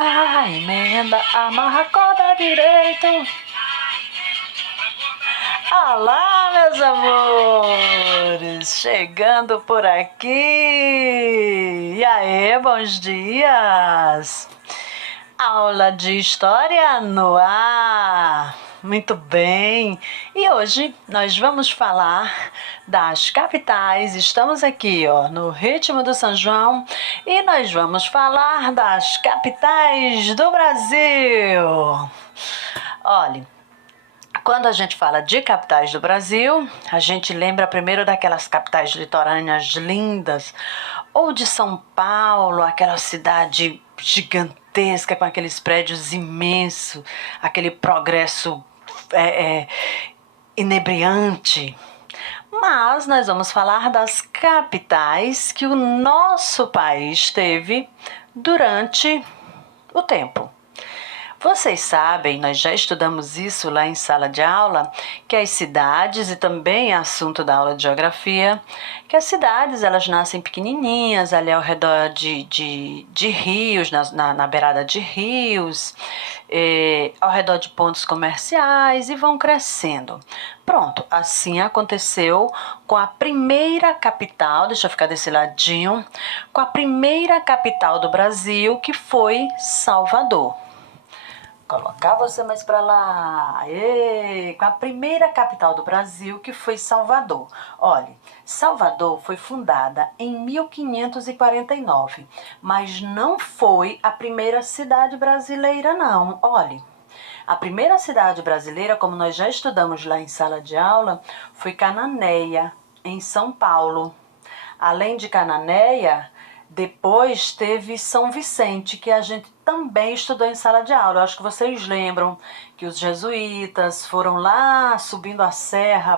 Emenda, amarra a corda direito. Olá, meus amores! Chegando por aqui! E aí, bons dias! Aula de História no ar! Muito bem! E hoje nós vamos falar das capitais. Estamos aqui, no ritmo do São João e nós vamos falar das capitais do Brasil. Olhe, quando a gente fala de capitais do Brasil, a gente lembra primeiro daquelas capitais litorâneas lindas, ou de São Paulo, aquela cidade gigantesca com aqueles prédios imensos, aquele progresso inebriante. Mas nós vamos falar das capitais que o nosso país teve durante o tempo. Vocês sabem, nós já estudamos isso lá em sala de aula, que as cidades, e também é assunto da aula de geografia, que as cidades elas nascem pequenininhas, ali ao redor de rios, na beirada de rios, ao redor de pontos comerciais e vão crescendo. Pronto, assim aconteceu com a primeira capital, deixa eu ficar desse ladinho, com a primeira capital do Brasil, que foi Salvador. Colocar você mais para lá. Com a primeira capital do Brasil, que foi Salvador. Olha, Salvador foi fundada em 1549, mas não foi a primeira cidade brasileira, não. Olha, a primeira cidade brasileira, como nós já estudamos lá em sala de aula, foi Cananéia, em São Paulo. Além de Cananéia, depois teve São Vicente, que a gente também estudou em sala de aula. Eu acho que vocês lembram que os jesuítas foram lá subindo a serra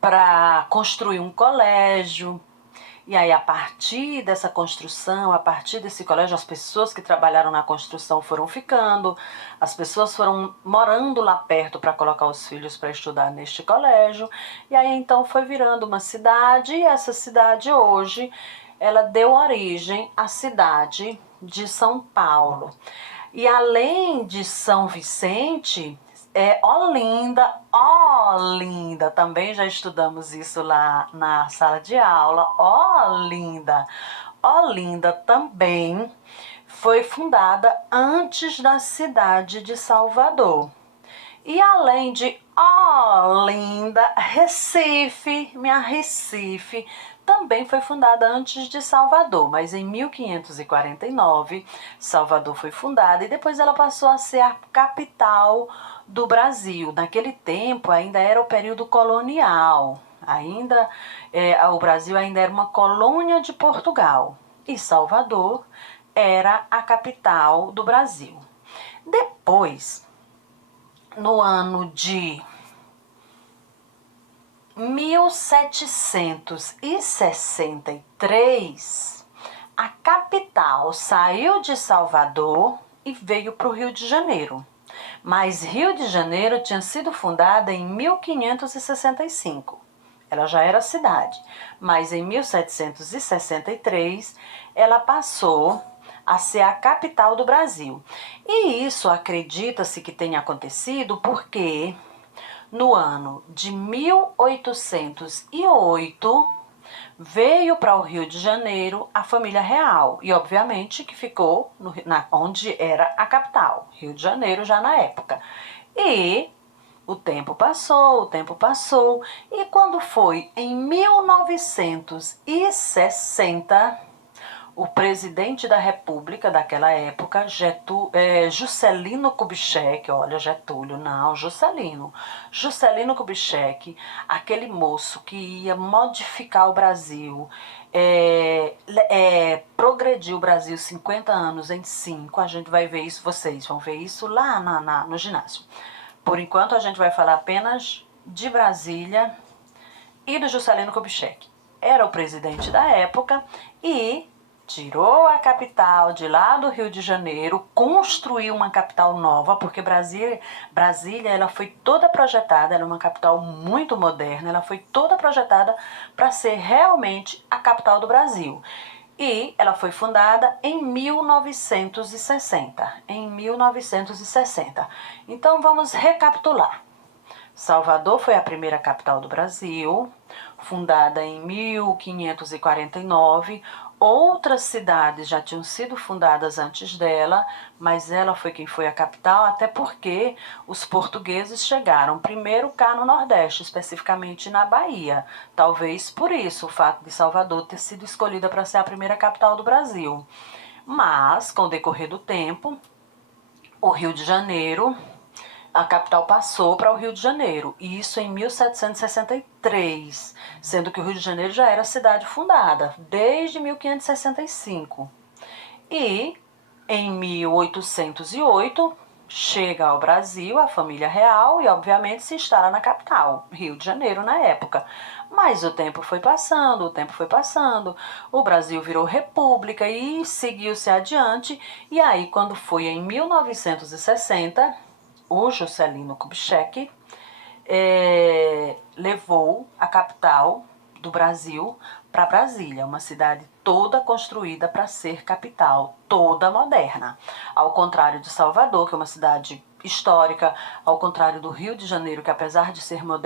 para construir um colégio. E aí, a partir dessa construção, a partir desse colégio, as pessoas que trabalharam na construção foram ficando, as pessoas foram morando lá perto para colocar os filhos para estudar neste colégio. E aí, então, foi virando uma cidade, e essa cidade hoje, ela deu origem à cidade de São Paulo. E além de São Vicente, Olinda, também já estudamos isso lá na sala de aula. Olinda também foi fundada antes da cidade de Salvador. E além de Olinda, Recife também foi fundada antes de Salvador, mas em 1549 Salvador foi fundada e depois ela passou a ser a capital do Brasil. Naquele tempo ainda era o período colonial, o Brasil ainda era uma colônia de Portugal e Salvador era a capital do Brasil. Depois, no ano de 1763, a capital saiu de Salvador e veio para o Rio de Janeiro. Mas Rio de Janeiro tinha sido fundada em 1565. Ela já era cidade, mas em 1763 ela passou a ser a capital do Brasil. E isso acredita-se que tenha acontecido porque no ano de 1808 veio para o Rio de Janeiro a família real e obviamente que ficou onde era a capital, Rio de Janeiro já na época. E o tempo passou e quando foi em 1960, o presidente da República daquela época, Juscelino Kubitschek, Juscelino Kubitschek, aquele moço que ia modificar o Brasil, progredir o Brasil 50 anos em 5, a gente vai ver isso, vocês vão ver isso lá no ginásio. Por enquanto, a gente vai falar apenas de Brasília e do Juscelino Kubitschek. Era o presidente da época e tirou a capital de lá do Rio de Janeiro, construiu uma capital nova, porque Brasília ela foi toda projetada, ela é uma capital muito moderna, ela foi toda projetada para ser realmente a capital do Brasil. E ela foi fundada em 1960. Em 1960. Então vamos recapitular. Salvador foi a primeira capital do Brasil, fundada em 1549. Outras cidades já tinham sido fundadas antes dela, mas ela foi quem foi a capital, até porque os portugueses chegaram primeiro cá no Nordeste, especificamente na Bahia. Talvez por isso o fato de Salvador ter sido escolhida para ser a primeira capital do Brasil. Mas, com o decorrer do tempo, o Rio de Janeiro, a capital passou para o Rio de Janeiro, e isso em 1763, sendo que o Rio de Janeiro já era cidade fundada desde 1565. E em 1808 chega ao Brasil a família real e obviamente se instala na capital, Rio de Janeiro na época. Mas o tempo foi passando, o Brasil virou república e seguiu-se adiante, e aí quando foi em 1960, o Juscelino Kubitschek levou a capital do Brasil para Brasília, uma cidade toda construída para ser capital, toda moderna. Ao contrário de Salvador, que é uma cidade histórica, ao contrário do Rio de Janeiro, que apesar de ser moderna,